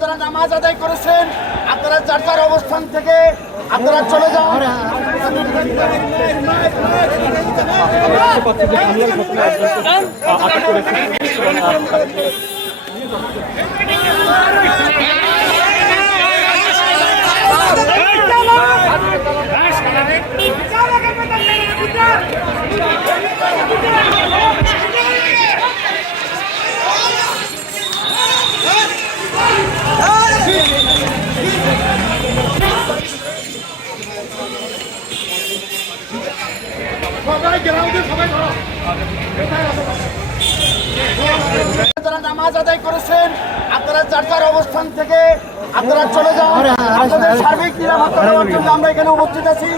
যারা নামাজ আদায় করেছেন আপনারা যার যার অবস্থান থেকে আপনারা চলে যান। যারা নামাজ আদায় করেছেন আপনারা যার যার অবস্থান থেকে আপনারা চলে যান। আপনাদের সার্বিক নিরাপত্তা দেওয়ার জন্য আমরা এখানে উপস্থিত আছি।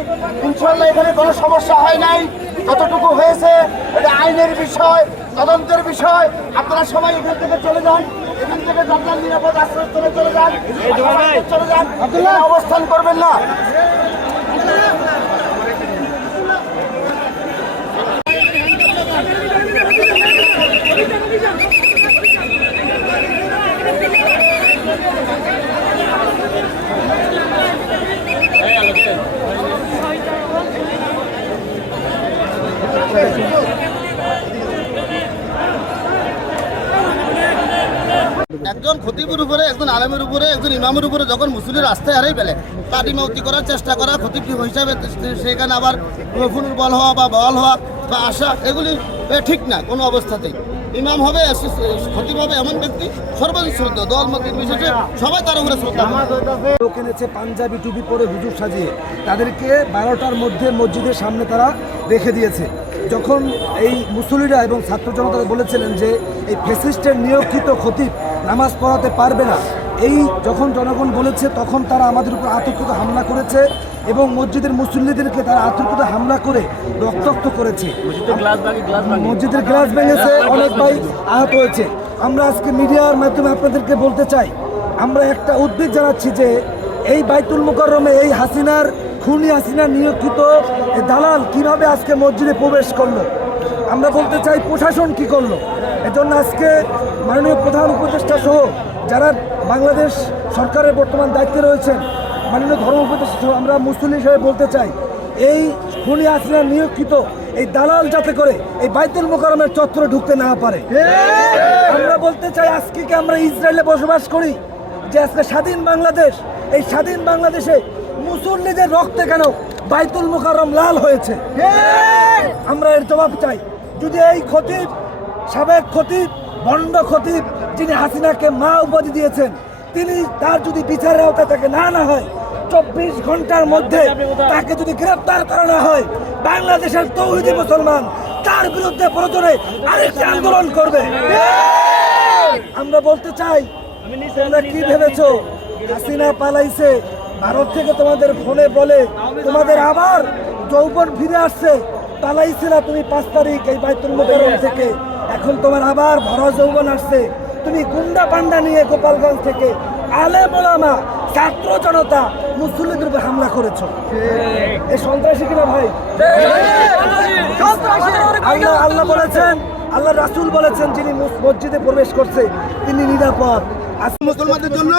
ইনশাল্লাহ এখানে কোনো সমস্যা হয় নাই। যতটুকু হয়েছে এটা আইনের বিষয় তদন্তের বিষয়। আপনারা সবাই এখান থেকে চলে যান। এখান থেকে যার নিরাপদ আশ্রয়স্থলে চলে যান। চলে যান। অবস্থান করবেন না। একজন খতিবের উপরে, একজন আলেমের উপরে, একজন ইমামের উপরে যখন মুসলিমের রাস্তায় হারাই পেলে তার ইমামতি করার চেষ্টা করা, খতিব হিসাবে সেখানে আবার ফুলুর বল হওয়া বা বল হওয়া বা আসা এগুলি ঠিক না, কোনো অবস্থাতেই ইমাম হবে খতিব হবে এমন ব্যক্তি সর্বাধিক শ্রদ্ধা, দল মত বিশেষে সবাই তার উপরে শ্রদ্ধা। লোক এনেছে পাঞ্জাবি টুপি পরে হুজুর সাজিয়ে, তাদেরকে বারোটার মধ্যে মসজিদের সামনে তারা রেখে দিয়েছে যখন এই মুসলিরা এবং ছাত্র জনতা বলেছিলেন যে, এই ফেসিস্টের নিয়োগকৃত খতিব নামাজ পড়াতে পারবে না। এই যখন জনগণ বলেছে তখন তারা আমাদের উপর আতঙ্কিত হামলা করেছে এবং মসজিদের মুসল্লিদেরকে তারা আতঙ্কিত হামলা করে রক্তাক্ত করেছে। মসজিদের গ্লাস ভেঙেছে অনেক ভাই আহত হয়েছে। আমরা আজকে মিডিয়ার মাধ্যমে আপনাদেরকে বলতে চাই আমরা একটা উদ্বেগ জানাচ্ছি যে এই বাইতুল মোকাররমে এই হাসিনার খুনি হাসিনার নিয়োগিত দালাল কীভাবে আজকে মসজিদে প্রবেশ করল? আমরা বলতে চাই প্রশাসন কি করল? এজন্য আজকে মাননীয় প্রধান উপদেষ্টা সহ যারা বাংলাদেশ সরকারের বর্তমান দায়িত্বে রয়েছেন, মাননীয় ধর্ম উপদেষ্টা সহ আমরা মুসলিম হিসেবে বলতে চাই, এই খুনি হাসিনার নিয়োগিত এই দালাল যাতে করে এই বাইতুল মোকারমের চত্বরে ঢুকতে না পারে। আমরা বলতে চাই আজকে কি আমরা ইসরায়েলে বসবাস করি? যে আজকে স্বাধীন বাংলাদেশ, এই স্বাধীন বাংলাদেশে মুসল্লিদের রক্তে কেন বাইতুল মোকারম লাল হয়েছে? আমরা এর জবাব চাই। যদি এই খতিব, সাবেক খতিব বন্ড খতিব যিনি হাসিনাকে মা উপাধি দিয়েছেন, তিনি তার যদি বিচারের আওতায় তাকে না না হয়, চব্বিশ ঘণ্টার মধ্যে তাকে যদি গ্রেপ্তার করা না হয়, বাংলাদেশের তৌহিদি মুসলমান তার বিরুদ্ধে প্রয়োজনে আরেকটি আন্দোলন করবে। আমরা বলতে চাই, তোমরা কি ভেবেছো? হাসিনা পালাইছে, ভারত থেকে তোমাদের ফোনে বলে তোমাদের আবার যৌবন ফিরে আসছে। পালাইছিলা তুমি পাঁচ তারিখ এই বাইতুল মোকাররম থেকে। এখন তোমার আবার ভরা যৌবন আসছে। তুমি গুন্ডা পান্ডা নিয়ে গোপালগঞ্জ থেকে আলে মোলামা ছাত্র জনতা মুসলিমদের উপর হামলা করেছ। এই সন্ত্রাসী কিনা ভাই? আল্লাহ আল্লাহ বলেছেন, আল্লাহ রাসূল বলেছেন, যিনি মুস- মসজিদে প্রবেশ করছে, তিনি নিরাপদ। মুসলমানদের জন্য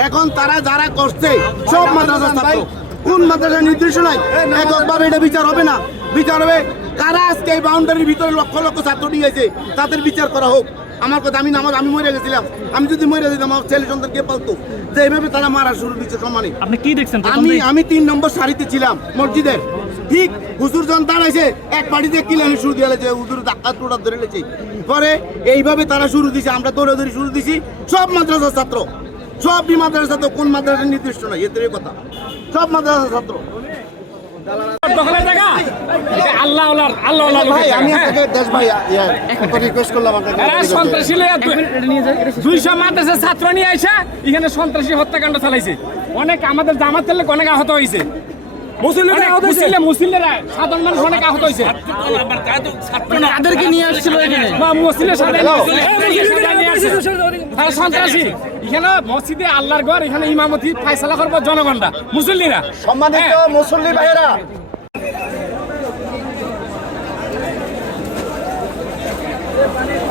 এখন তারা যারা করছে, সব মাদ্রাসা ছাত্র। কোন মাদ্রাসা নির্দেশনায় এককভাবে এটা বিচার হবে না। বিচার হবে কারা আজকে এই বাউন্ডারির ভিতরে লক্ষ লক্ষ ছাত্র নিয়েছে তাদের বিচার করা হোক? আমার কথা আমি নামাজ আমি মরে গেছিলাম। আমি যদি মরে যেতাম আমার ছেলে সন্তান কে পালতো? যে এইভাবে তারা মারা শুরু দিচ্ছে সম্মানে আপনি কি দেখছেন আমি আমি তিন নম্বর সারিতে ছিলাম মসজিদের। ঠিক হুজুর জন দাঁড়াইছে এক বাড়িতে কিলানি শুরু দিয়ে লেছে হুজুর ধাক্কা টোটা ধরে লেছে পরে এইভাবে তারা শুরু দিছে আমরা দৌড়ে দৌড়াদৌড়ি শুরু দিছি। সব মাদ্রাসার ছাত্র সব মাদ্রাসার ছাত্র কোন মাদ্রাসার নির্দিষ্ট নয় এদের কথা। সব মাদ্রাসার ছাত্র দখলের জায়গা এটা আল্লাহ আল্লাহর আল্লাহ আল্লাহর ভাই আমি হ্যাঁ। আপনাকে দেশ ভাই রিকোয়েস্ট করলাম আপনাকে এরা সন্ত্রাসী দুইশো মাদ্রাসার ছাত্র নিয়ে আইসা এখানে সন্ত্রাসী হত্যাকাণ্ড চালাইছে অনেক আমাদের জামাত তেলে অনেক আহত হয়েছে মুসলিমরা মুসলিম মুসলিমরা সাধারণ মানুষ অনেক আহত হয়েছে তাদেরকে নিয়ে আসছিল এখানে সন্ত্রাসী এখানে মসজিদে আল্লাহর ঘর এখানে ইমামতি ফায়সালা করব জনগণরা। মুসল্লিরা। সম্মানিত হ্যাঁ। মুসল্লি ভাইয়েরা। Thank.